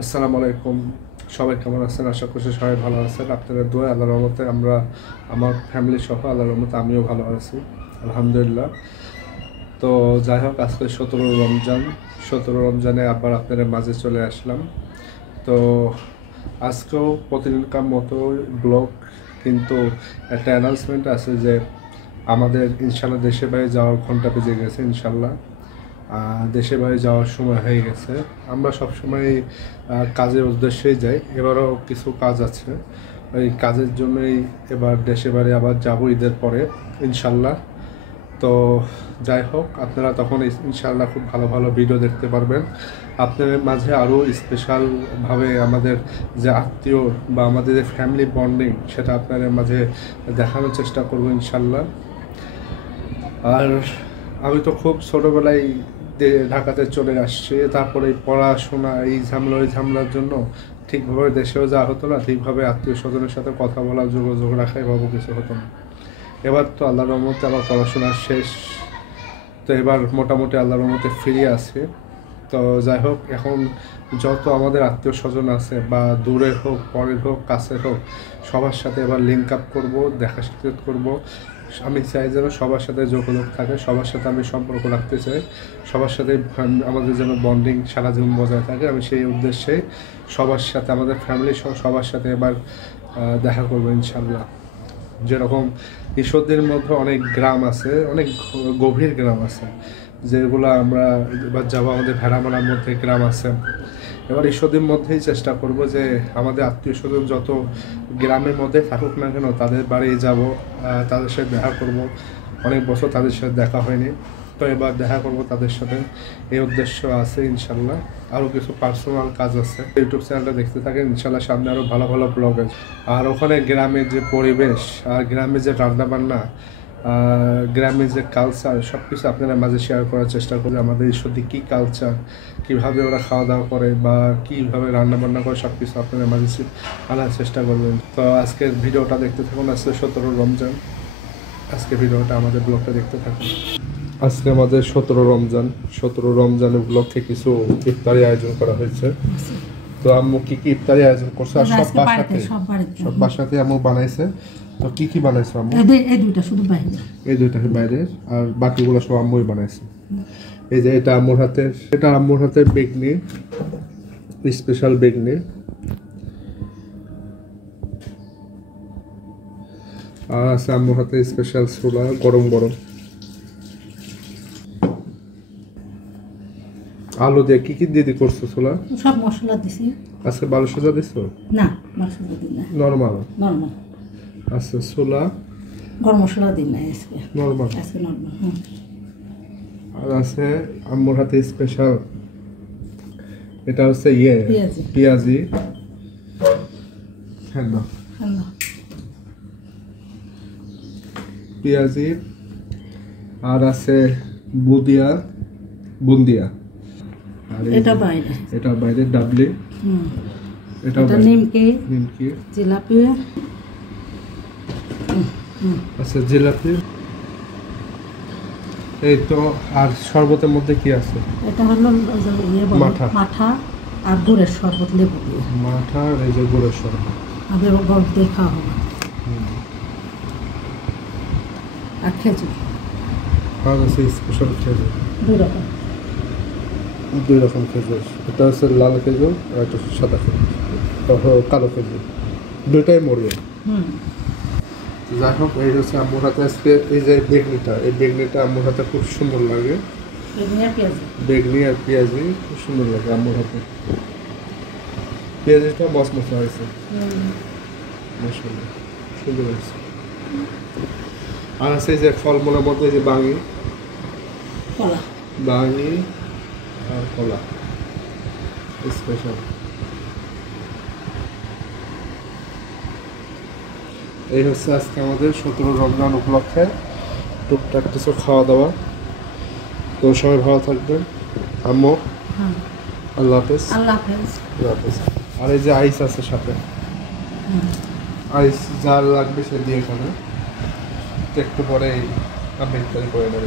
আসসালামু আলাইকুম। সবাই কেমন আছেন? আশা করছি সবাই ভালো আছেন। আপনাদের দোয়ায় আল্লাহর রহমতে আমার ফ্যামিলি সহ আল্লাহর রহমতে আমিও ভালো আছি, আলহামদুলিল্লাহ। তো যাই হোক, আজকে 17 রমজানে আবার আপনাদের মাঝে চলে আসলাম। তো আজকেও প্রতিদিনকার মতো ব্লগ, কিন্তু একটা অ্যানাউন্সমেন্ট আছে যে আমাদের ইনশাল্লাহ দেশের বাইরে যাওয়ার ঘন্টা বেজে গেছে। ইনশাল্লাহ দেশের বাইরে যাওয়ার সময় হয়ে গেছে। আমরা সবসময় কাজের উদ্দেশ্যেই যাই, এবারও কিছু কাজ আছে, ওই কাজের জন্যই এবার দেশের বাইরে আবার যাবো ঈদের পরে ইনশাল্লাহ। তো যাই হোক, আপনারা তখন ইনশাল্লাহ খুব ভালো ভালো ভিডিও দেখতে পারবেন। আপনাদের মাঝে আরও স্পেশালভাবে আমাদের যে আত্মীয় বা আমাদের যে ফ্যামিলি বন্ডিং, সেটা আপনাদের মাঝে দেখানোর চেষ্টা করবো ইনশাল্লাহ। আর আমি তো খুব ছোটোবেলায় ঢাকাতে চলে আসছি, তারপরে পড়াশোনা এই ঝামেলা ওই ঝামেলার জন্য ঠিকভাবে দেশেও যাওয়া হতো না, ঠিকভাবে আত্মীয় স্বজনের সাথে কথা বলা, যোগাযোগ রাখা এভাবে কিছু হতো না। এবার তো আল্লাহর রহমতে আমার পড়াশোনা শেষ, তো এবার মোটামুটি আল্লাহর রহমতে ফিরে আসে। তো যাই হোক, এখন যত আমাদের আত্মীয় স্বজন আছে, বা দূরের হোক, পরের হোক, কাছের হোক, সবার সাথে এবার লিঙ্ক আপ করবো, দেখা সাক্ষাৎ করবো। আমি চাই যেন সবার সাথে যোগাযোগ থাকে, সবার সাথে আমি সম্পর্ক রাখতে চাই, সবার সাথে আমাদের যেন বন্ডিং সারা জীবন বজায় থাকে। আমি সেই উদ্দেশ্যে সবার সাথে, আমাদের ফ্যামিলি সবার সাথে এবার দেখা করবো ইনশাল্লাহ। যেরকম ঈশ্বরদের মধ্যে অনেক গ্রাম আছে, অনেক গভীর গ্রাম আছে, যেগুলো আমরা এবার যাবো। আমাদের ভেড়ামারার মধ্যে গ্রাম আছে। এবার ঈশ্বরদের মধ্যেই চেষ্টা করব যে আমাদের আত্মীয় স্বজন যত গ্রামের মধ্যে থাকুক না কেন, তাদের বাড়ি যাব, তাদের সাথে দেখা করব। অনেক বছর তাদের সাথে দেখা হয়নি, তো এবার দেখা করব তাদের সাথে, এই উদ্দেশ্য আছে ইনশাল্লাহ। আরও কিছু পার্সোনাল কাজ আছে। ইউটিউব চ্যানেলটা দেখতে থাকেন, ইনশাল্লাহ সামনে আরও ভালো ভালো ব্লগ আছে। আর ওখানে গ্রামের যে পরিবেশ, আর গ্রামের যে রান্নাবান্না, গ্রামের যে কালচার, সব কিছু আপনারা মাঝে শেয়ার করার চেষ্টা করি। আমাদের ঈশ্বরদী কী কালচার, কীভাবে ওরা খাওয়া দাওয়া করে বা কীভাবে রান্নাবান্না করে, সব কিছু আপনাদের মাঝে আনার চেষ্টা করবেন। তো আজকের ভিডিওটা দেখতে থাকুন। আজকে 17 রমজান, আজকে ভিডিওটা আমাদের ব্লগটা দেখতে থাকুন। আজকে আমাদের 17 রমজানের ব্লগে কিছু ইফতারি আয়োজন করা হয়েছে। তো আম্মু কি কি ইফতারি আয়োজন করছে? আর সব বাসাতে আম্মু বানাইছে। তো কি কি বানাইছো আম্মু? এই দুইটা শুধু বাইরে, এই দুইটা বাইরে, আর বাকিগুলো সব আম্মুই বানাইছে। এই যে এটা আম্মুর হাতের বেগনি, স্পেশাল বেগনি। আর আছে আম্মুর হাতে স্পেশাল ছোলা, গরম গরম আলু দিয়ে। কি কি দিয়ে করছো ছোলা? সব মশলা দিছি। আজকে বালু সোজা দিছো? না, মশলা দিই না, নরমাল। আচ্ছা, ছোলা গরম মশলা দিই না আজকে, নরমাল। আর আছে আম্মুর হাতে স্পেশাল, এটা হচ্ছে পেঁয়াজি। পেঁয়াজি। আর আছে বুন্দিয়া। আর এটা বাইরে ডাবলি। এটা নিমকি, জিলাপি। আচ্ছা, জিলাপি। এই তো। আর শরবতের মধ্যে কি আছে? এটা হলো মাঠা আর গুড়ের শরবত, লেবু দিয়ে। মাঠা আর এই যে গুড়ের শরবত, আগে গরম দিয়ে খাওয়া হবে। আর খেজুর। আর আছে স্পেশাল খেজুর, দুই রকম খেজুর। এটা হচ্ছে লাল খেজুর আর একটা সাদা খেজুর, কালো খেজুর, দুইটাই মরিয়া। যাই হোক, এই হচ্ছে আম্মুর হাতে আজকে এই যে বেগনিটা আম্মুর হাতে খুব সুন্দর লাগে। বেগনি আর পেঁয়াজি খুব সুন্দর লাগে আম্মুর হাতে। পেঁয়াজিটা মশমশা হয়েছে, মাশাআল্লাহ সুন্দর হয়েছে। আর আছে যে ফলমূলের মধ্যে যে বাঙি আর কলা স্পেশাল। এই হচ্ছে আজকে আমাদের 17 রমজান উপলক্ষে টুকটাক কিছু খাওয়া দাওয়া। তো সবাই ভালো থাকবেন। আম্মু, আল্লাহ হাফেজ। আর এই যে আইস আছে সাথে, আইস যার লাগবে সে দিয়ে খাবে। একটু পরে আমি ইফতারি করে নেব।